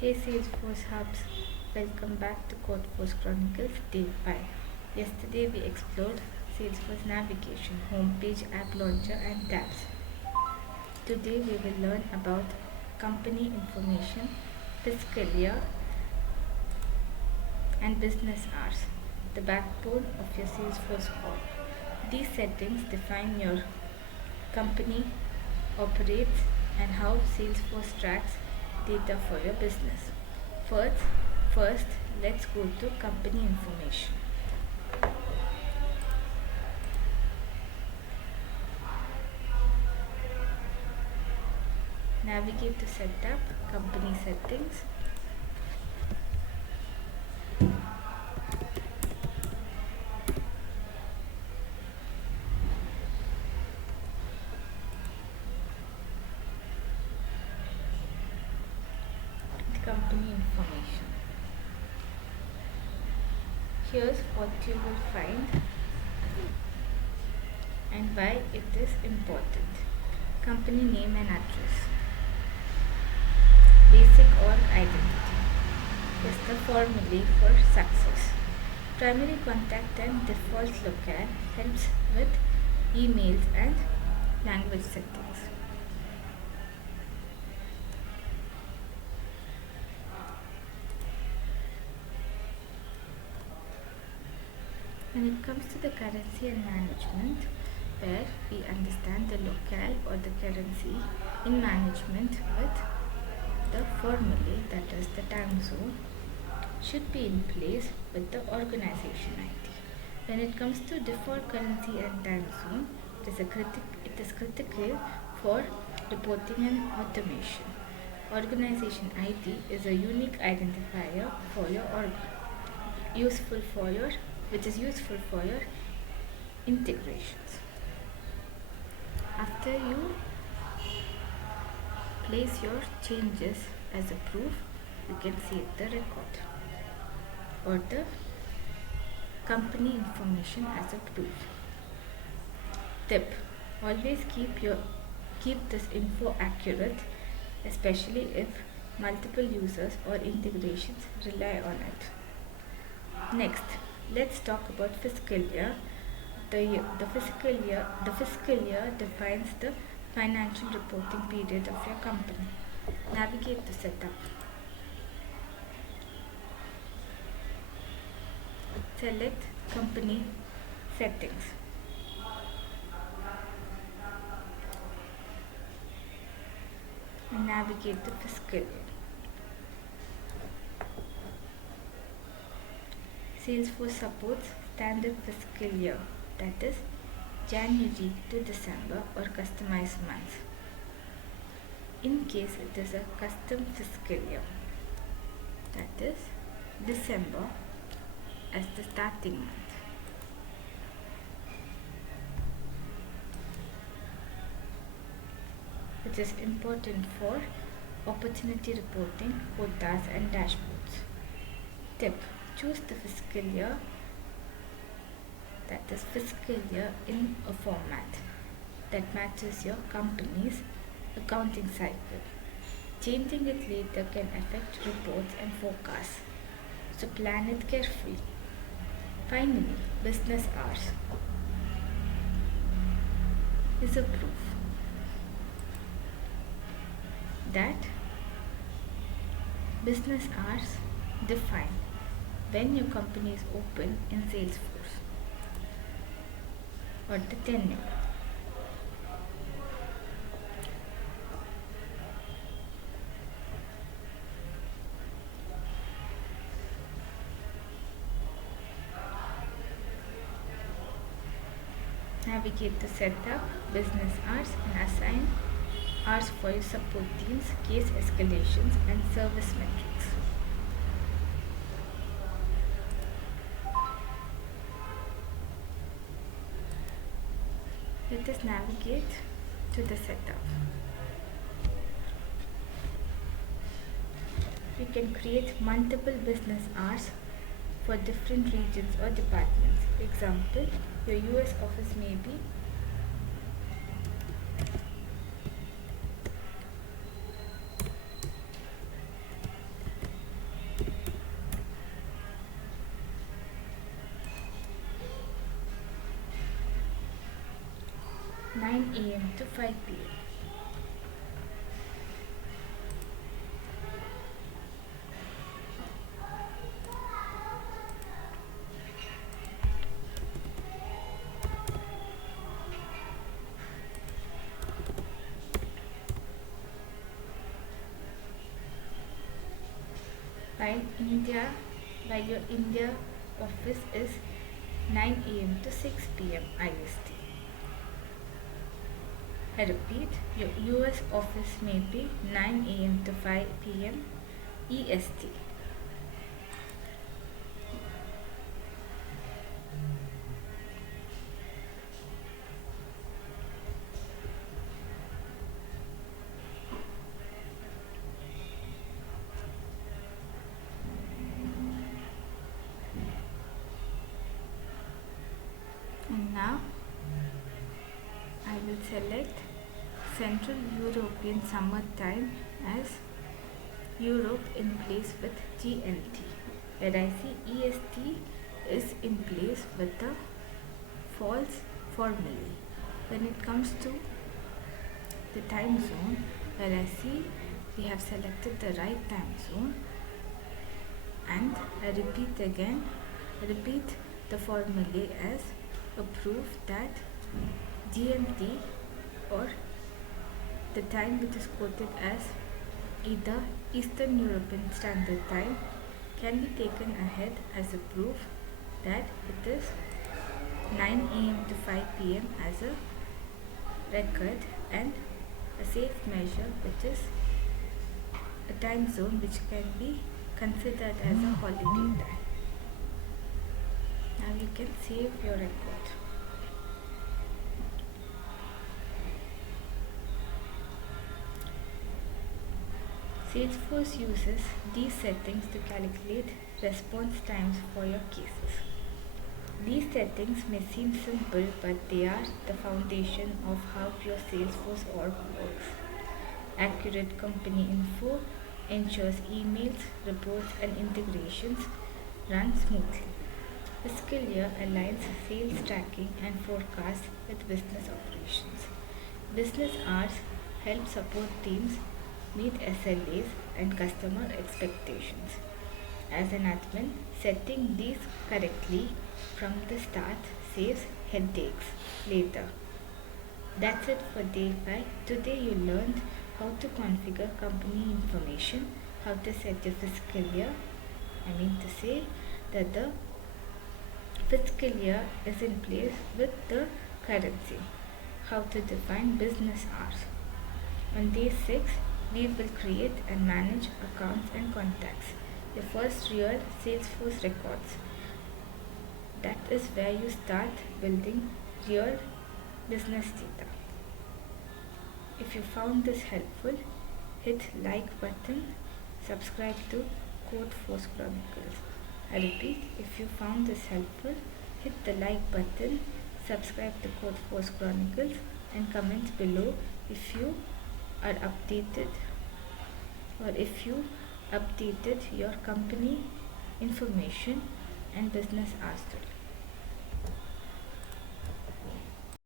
Hey Salesforce Hubs, welcome back to CodeForce Chronicles Day 5. Yesterday we explored Salesforce navigation, homepage, app launcher and tabs. Today we will learn about company information, fiscal year and business hours, the backbone of your Salesforce core. These settings define your company operates and how Salesforce tracks data for your business. First, let's go to company information. Navigate to Setup, Company Settings. Company information. Here's what you will find and why it is important. Company name and address. Basic org identity is the formula for success. Primary contact and default locale helps with emails and language settings. When it comes to the currency and management, where we understand the locale or the currency in management with the formula, that is the time zone, should be in place with the organization ID. When it comes to default currency and time zone, it is critical for reporting and automation. Organization ID is a unique identifier for your which is useful for your integrations. After you place your changes as a proof, you can save the record or the company information as a proof. Tip: always keep this info accurate, especially if multiple users or integrations rely on it. Next, let's talk about fiscal year. The fiscal year defines the financial reporting period of your company. Navigate to Setup. Select Company Settings. And navigate to Fiscal Year. Salesforce supports standard fiscal year, that is January to December or customized months. In case it is a custom fiscal year, that is December as the starting month. Which is important for opportunity reporting, quotas and dashboards. Tip: choose the fiscal year, that is fiscal year, in a format that matches your company's accounting cycle. Changing it later can affect reports and forecasts, so plan it carefully. Finally, business hours is a proof that business hours define when your company is open in Salesforce or the tenure. Navigate to Setup, Business Hours and assign hours for your support teams, case escalations and service metrics. Let us navigate to the setup. You can create multiple business hours for different regions or departments. Example, your US office may be 9 a.m. to 5 p.m. While your India office is 9 a.m. to 6 p.m. IST. I repeat, your US office may be 9 a.m. to 5 p.m. EST. And now I will select Central European Summer Time as Europe in place with GMT, where I see EST is in place with the false formally. When it comes to the time zone, where I see we have selected the right time zone, and I repeat the formulae as a proof that GMT, or the time which is quoted as either Eastern European Standard Time, can be taken ahead as a proof that it is 9 a.m. to 5 p.m. as a record, and a safe measure which is a time zone which can be considered as a holiday time. Now you can save your record. Salesforce uses these settings to calculate response times for your cases. These settings may seem simple, but they are the foundation of how your Salesforce org works. Accurate company info ensures emails, reports, and integrations run smoothly. Fiscal Year aligns sales tracking and forecasts with business operations. Business hours help support teams meet SLAs and customer expectations. As an admin, setting these correctly from the start saves headaches later. That's it for day 5. Today you learned how to configure company information, how to set your fiscal year. I mean to say that the fiscal year is in place with the currency, how to define business hours. On day 6, we will create and manage accounts and contacts, your first real Salesforce records. That is where you start building real business data. If you found this helpful, hit like button, subscribe to CodeForce Chronicles. I repeat, if you found this helpful, hit the like button, subscribe to CodeForce Chronicles, and comment below if you are updated, or if you updated your company information and business hours today.